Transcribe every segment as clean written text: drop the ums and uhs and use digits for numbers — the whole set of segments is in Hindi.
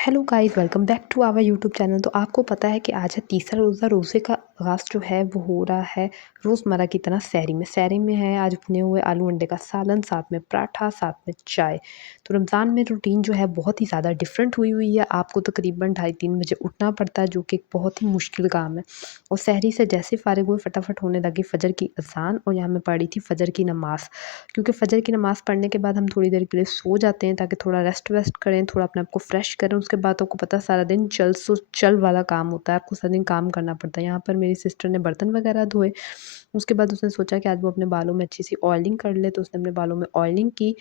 Hello guys, welcome back to our YouTube channel. तो आपको पता है कि आज है तीसरा रोज़ा। रोज़े का आगाज़ जो है वो हो रहा है रोज़मर्रा की तरह सहरी में। सहरी में है आज भुने हुए आलू अंडे का सालन, साथ में पराठा, साथ में चाय। तो रमज़ान में रूटीन जो है बहुत ही ज़्यादा डिफरेंट हुई हुई है। आपको तकरीबन 2:30-3 बजे उठना पड़ता है, जो कि एक बहुत ही मुश्किल काम है। और सहरी से जैसे फ़ारिग हुए फटाफट होने लगी फ़जर की अज़ान, और यहाँ मैं पढ़ी थी फ़जर की नमाज़। क्योंकि फ़जर की नमाज़ पढ़ने के बाद हम थोड़ी देर के लिए सो जाते हैं, ताकि थोड़ा रेस्ट वेस्ट करें, थोड़ा अपने आप को फ्रेश करें। उसके बाद आपको पता है सारा दिन चल सो चल वाला काम होता है, आपको सारा दिन काम करना पड़ता है। यहाँ पर मेरी सिस्टर ने बर्तन वगैरह धोए। उसके बाद उसने सोचा कि आज वो अपने बालों में अच्छी सी ऑयलिंग कर ले, तो उसने अपने बालों में ऑयलिंग की।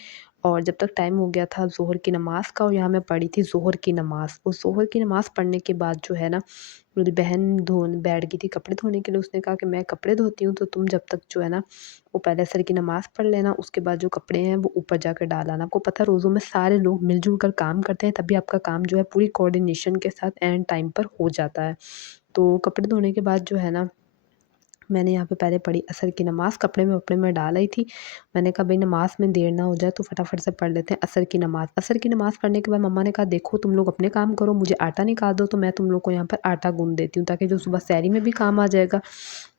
और जब तक टाइम हो गया था ज़ोहर की नमाज़ का, और यहाँ मैं पढ़ी थी ज़ोहर की नमाज़। और ज़ोहर की नमाज़ पढ़ने के बाद जो है ना, मेरी बहन बैठ गई थी कपड़े धोने के लिए। उसने कहा कि मैं कपड़े धोती हूँ, तो तुम जब तक जो है ना वो पहले असर की नमाज़ पढ़ लेना, उसके बाद जो कपड़े हैं वो ऊपर जाकर डाल आना। आपको पता है रोज़ों में सारे लोग मिल-जुल कर काम करते हैं, तभी आपका काम जो है पूरी कोऑर्डिनेशन के साथ एंड टाइम पर हो जाता है। तो कपड़े धोने के बाद जो है ना, मैंने यहाँ पे पहले पढ़ी असर की नमाज़, कपड़े में वपड़े में डाल आई थी। मैंने कहा भई नमाज़ में देर ना हो जाए, तो फटाफट से पढ़ लेते हैं असर की नमाज़। असर की नमाज़ पढ़ने के बाद मम्मा ने कहा देखो तुम लोग अपने काम करो, मुझे आटा निकाल दो, तो मैं तुम लोग को यहाँ पर आटा गूँध देती हूँ, ताकि जो सुबह सहरी में भी काम आ जाएगा,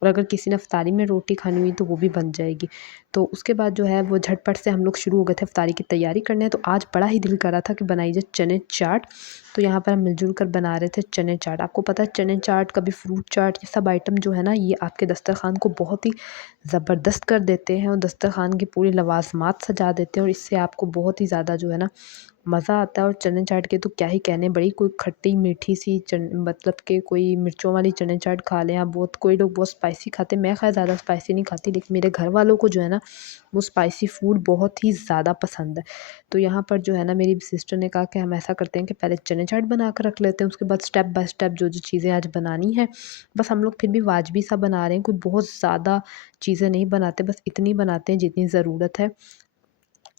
और अगर किसी ने इफ्तारी में रोटी खानी हुई तो वो भी बन जाएगी। तो उसके बाद जो है वो झटपट से हम लोग शुरू हो गए थे इफ्तारी की तैयारी करने। तो आज बड़ा ही दिल कर रहा था कि बनाई जाए चने चाट। तो यहाँ पर हम मिल-जुल कर बना रहे थे चने चाट। आपको पता है चने चाट, कभी फ्रूट चाट, ये सब आइटम जो है ना, ये आपके दस्तरख़्वान को बहुत ही ज़बरदस्त कर देते हैं, और दस्तरख़्वान की पूरी लवाज़मात सजा देते हैं, और इससे आपको बहुत ही ज़्यादा जो है ना मज़ा आता है। और चने चाट के तो क्या ही कहने, बड़ी कोई खट्टी मीठी सी मतलब कि कोई मिर्चों वाली चने चाट खा लें आप। बहुत कोई लोग बहुत स्पाइसी खाते हैं, मैं ख़ैर ज़्यादा स्पाइसी नहीं खाती, लेकिन मेरे घर वालों को जो है ना वो स्पाइसी फ़ूड बहुत ही ज़्यादा पसंद है। तो यहाँ पर जो है ना मेरी सिस्टर ने कहा कि हम ऐसा करते हैं कि पहले चने चाट बना कर रख लेते हैं, उसके बाद स्टेप बाय स्टेप जो चीज़ें आज बनानी है, बस हम लोग फिर भी वाजिबी सा बना रहे हैं, कोई बहुत ज़्यादा चीज़ें नहीं बनाते, बस इतनी बनाते हैं जितनी ज़रूरत है।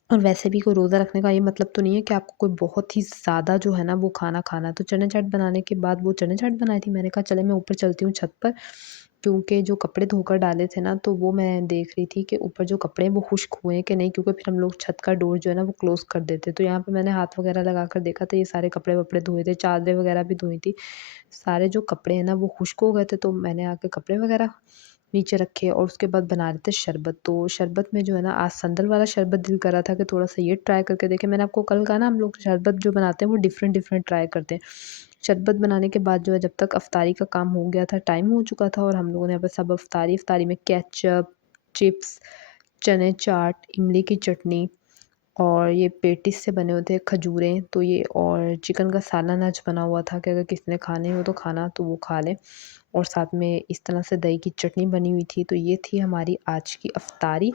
और वैसे भी कोई रोज़ा रखने का ये मतलब तो नहीं है कि आपको कोई बहुत ही ज़्यादा जो है ना वो खाना खाना है। तो चने चाट बनाने के बाद वो चने चाट बनाई थी, मैंने कहा चले मैं ऊपर चलती हूँ छत पर, क्योंकि जो कपड़े धोकर डाले थे ना, तो वो मैं देख रही थी कि ऊपर जो कपड़े हैं वो खुश्क हुए हैं कि नहीं, क्योंकि फिर हम लोग छत का डोर जो है ना वो क्लोज़ कर देते। तो यहाँ पे मैंने हाथ वगैरह लगाकर देखा, तो ये सारे कपड़े-वपड़े धोए थे, चादरें वगैरह भी धोई थी। सारे जो कपड़े हैं ना वो खुश्क हो गए थे, तो मैंने आके कपड़े वगैरह नीचे रखे, और उसके बाद बना रहे थे शरबत। तो शरबत में जो है ना आज संदल वाला शरबत दिल कर रहा था कि थोड़ा-सा ये ट्राई करके देखें। मैंने आपको कल कहा ना, हम लोग शरबत जो बनाते हैं वो डिफरेंट-डिफरेंट ट्राई करते हैं। शरबत बनाने के बाद जो है जब तक अफ्तारी का काम हो गया था, टाइम हो चुका था, और हम लोगों ने यहाँ पे सब अफ्तारी में केचअप, चिप्स, चने चाट, इमली की चटनी, और ये पेटिस से बने हुए थे खजूरें, तो ये और चिकन का सालन आज बना हुआ था कि अगर किसी ने खाने हो तो खाना तो वो खा लें। और साथ में इस तरह से दही की चटनी बनी हुई थी। तो ये थी हमारी आज की अफ्तारी।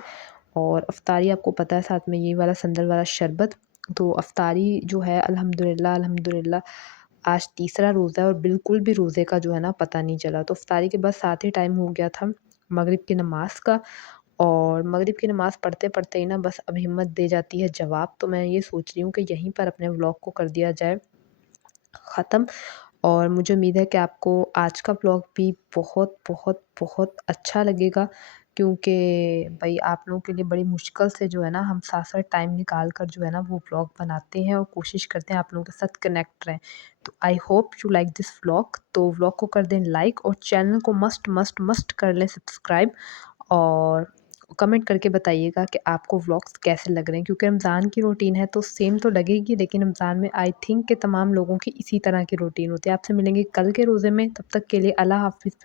और अफ्तारी आपको पता है साथ में ये वाला संदल वाला शरबत। तो अफ्तारी जो है अल्हम्दुलिल्लाह अल्हम्दुलिल्लाह आज तीसरा रोज़ा है, और बिल्कुल भी रोज़े का जो है ना पता नहीं चला। तो अफ्तारी के बाद साथ ही टाइम हो गया था मगरिब की नमाज़ का। और मगरिब की नमाज़ पढ़ते-पढ़ते ही ना बस अब हिम्मत दे जाती है जवाब। तो मैं ये सोच रही हूँ कि यहीं पर अपने व्लॉग को कर दिया जाए ख़त्म। और मुझे उम्मीद है कि आपको आज का व्लॉग भी बहुत बहुत बहुत अच्छा लगेगा, क्योंकि भई आप लोगों के लिए बड़ी मुश्किल से जो है ना हम साथ-साथ टाइम निकाल कर जो है ना वो व्लॉग बनाते हैं, और कोशिश करते हैं आप लोगों के साथ कनेक्ट रहें। तो I hope you like this vlog. तो व्लॉग को कर दें लाइक, और चैनल को मस्ट मस्ट मस्ट कर लें सब्सक्राइब, और कमेंट करके बताइएगा कि आपको व्लॉग्स कैसे लग रहे हैं, क्योंकि रमज़ान की रूटीन है तो सेम तो लगेगी, लेकिन रमज़ान में आई थिंक कि तमाम लोगों की इसी तरह की रूटीन होती है। आपसे मिलेंगे कल के रोज़े में, तब तक के लिए अल्लाह हाफ़िज़।